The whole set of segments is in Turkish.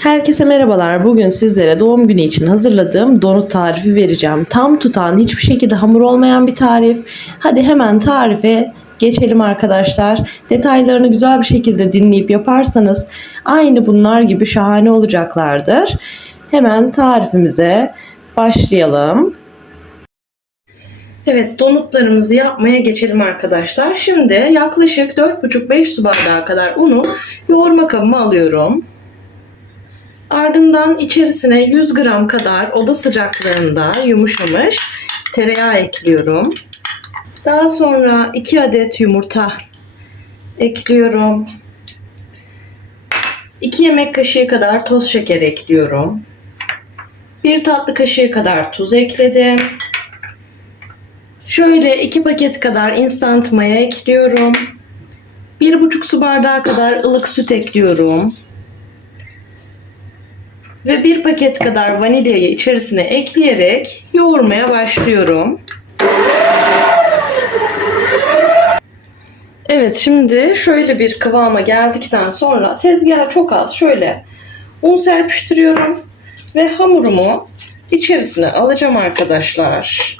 Herkese merhabalar. Bugün sizlere doğum günü için hazırladığım donut tarifi vereceğim. Tam tutan, hiçbir şekilde hamur olmayan bir tarif. Hadi hemen tarife geçelim arkadaşlar. Detaylarını güzel bir şekilde dinleyip yaparsanız aynı bunlar gibi şahane olacaklardır. Hemen tarifimize başlayalım. Evet donutlarımızı yapmaya geçelim arkadaşlar. Şimdi yaklaşık 4,5-5 su bardağı kadar unu yoğurma kabıma alıyorum. Ardından içerisine 100 gram kadar oda sıcaklığında yumuşamış tereyağı ekliyorum. Daha sonra 2 adet yumurta ekliyorum. 2 yemek kaşığı kadar toz şeker ekliyorum. 1 tatlı kaşığı kadar tuz ekledim. Şöyle 2 paket kadar instant maya ekliyorum. 1,5 su bardağı kadar ılık süt ekliyorum. Ve bir paket kadar vanilyayı içerisine ekleyerek yoğurmaya başlıyorum. Evet şimdi şöyle bir kıvama geldikten sonra tezgaha çok az şöyle un serpiştiriyorum ve hamurumu içerisine alacağım arkadaşlar.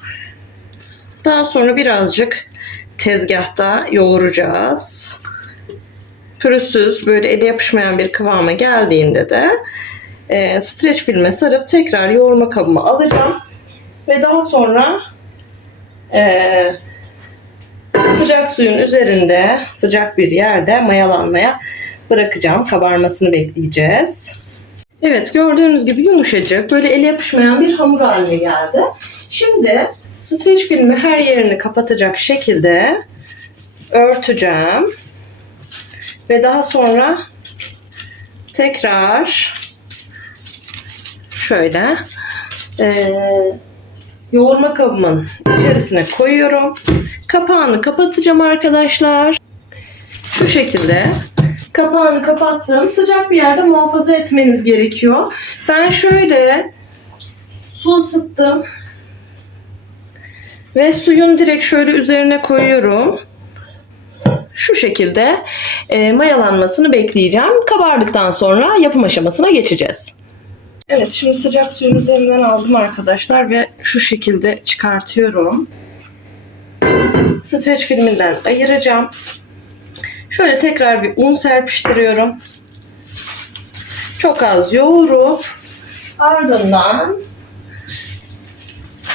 Daha sonra birazcık tezgahta yoğuracağız. Pürüzsüz böyle ele yapışmayan bir kıvama geldiğinde de e, streç filme sarıp tekrar yoğurma kabıma alacağım. Ve daha sonra e, sıcak suyun üzerinde sıcak bir yerde mayalanmaya bırakacağım. Kabarmasını bekleyeceğiz. Evet gördüğünüz gibi yumuşacık böyle ele yapışmayan bir hamur haline geldi. Şimdi streç filmi her yerini kapatacak şekilde örteceğim. Ve daha sonra tekrar şöyle e, yoğurma kabımın içerisine koyuyorum. Kapağını kapatacağım arkadaşlar. Şu şekilde kapağını kapattım. Sıcak bir yerde muhafaza etmeniz gerekiyor. Ben şöyle su ısıttım. Ve suyun direkt şöyle üzerine koyuyorum. Şu şekilde e, mayalanmasını bekleyeceğim. Kabardıktan sonra yapım aşamasına geçeceğiz. Evet şimdi sıcak suyun üzerinden aldım arkadaşlar ve şu şekilde çıkartıyorum. Streç filminden ayıracağım. Şöyle tekrar bir un serpiştiriyorum. Çok az yoğurup ardından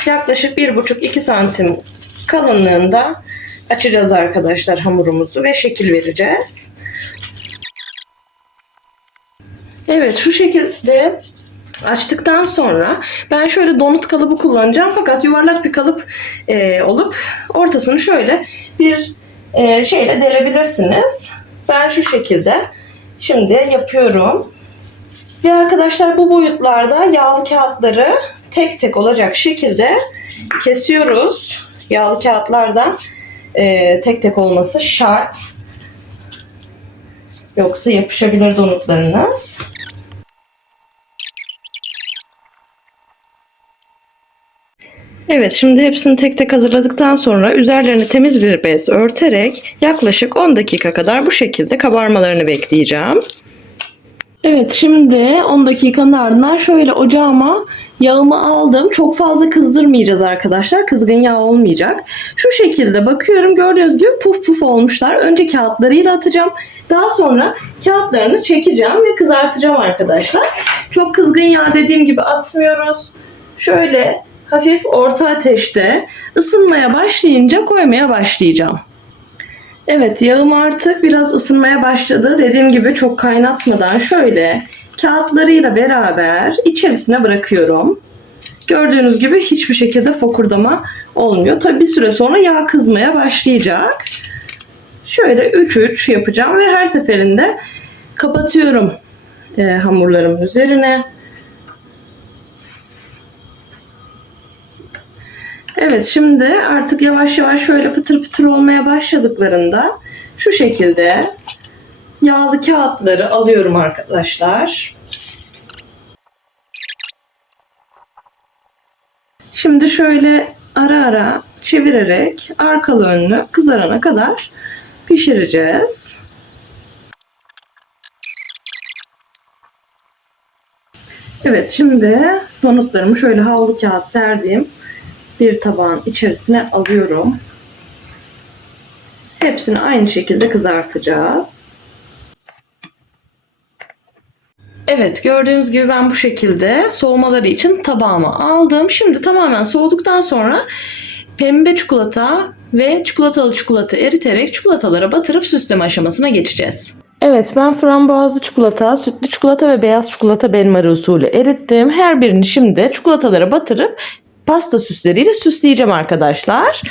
yaklaşık 1,5-2 santim kalınlığında açacağız arkadaşlar hamurumuzu ve şekil vereceğiz. Evet şu şekilde açtıktan sonra ben şöyle donut kalıbı kullanacağım fakat yuvarlak bir kalıp e, olup ortasını şöyle bir e, şeyle delebilirsiniz. Ben şu şekilde şimdi yapıyorum. Ve arkadaşlar bu boyutlarda yağlı kağıtları tek tek olacak şekilde kesiyoruz. Yağlı kağıtlardan e, tek tek olması şart. Yoksa yapışabilir donutlarınız. Evet şimdi hepsini tek tek hazırladıktan sonra üzerlerini temiz bir bez örterek yaklaşık 10 dakika kadar bu şekilde kabarmalarını bekleyeceğim. Evet şimdi 10 dakikanın ardından şöyle ocağıma yağımı aldım. Çok fazla kızdırmayacağız arkadaşlar. Kızgın yağ olmayacak. Şu şekilde bakıyorum gördüğünüz gibi puf puf olmuşlar. Önce kağıtlarıyla atacağım. Daha sonra kağıtlarını çekeceğim ve kızartacağım arkadaşlar. Çok kızgın yağ dediğim gibi atmıyoruz. Şöyle hafif orta ateşte ısınmaya başlayınca koymaya başlayacağım. Evet yağım artık biraz ısınmaya başladı. Dediğim gibi çok kaynatmadan şöyle kağıtlarıyla beraber içerisine bırakıyorum. Gördüğünüz gibi hiçbir şekilde fokurdama olmuyor. Tabi bir süre sonra yağ kızmaya başlayacak. Şöyle 3-3 yapacağım ve her seferinde kapatıyorum e, hamurlarımın üzerine. Evet şimdi artık yavaş yavaş şöyle pıtır pıtır olmaya başladıklarında şu şekilde yağlı kağıtları alıyorum arkadaşlar. Şimdi şöyle ara ara çevirerek arkalı önlü kızarana kadar pişireceğiz. Evet şimdi donutlarımı şöyle havlu kağıt serdiğim bir tabağın içerisine alıyorum. Hepsini aynı şekilde kızartacağız. Evet gördüğünüz gibi ben bu şekilde soğumaları için tabağıma aldım. Şimdi tamamen soğuduktan sonra pembe çikolata ve çikolatalı çikolata eriterek çikolatalara batırıp süsleme aşamasına geçeceğiz. Evet ben frambuazlı çikolata, sütlü çikolata ve beyaz çikolata benmari usulü erittim. Her birini şimdi çikolatalara batırıp pasta süsleriyle süsleyeceğim arkadaşlar.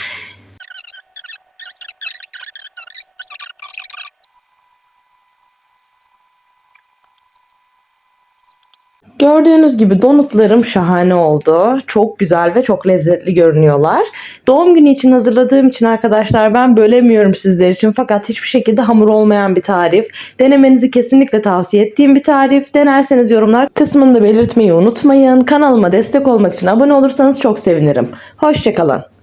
Gördüğünüz gibi donutlarım şahane oldu. Çok güzel ve çok lezzetli görünüyorlar. Doğum günü için hazırladığım için arkadaşlar ben bölemiyorum sizler için fakat hiçbir şekilde hamur olmayan bir tarif. Denemenizi kesinlikle tavsiye ettiğim bir tarif. Denerseniz yorumlar kısmında belirtmeyi unutmayın. Kanalıma destek olmak için abone olursanız çok sevinirim. Hoşçakalın.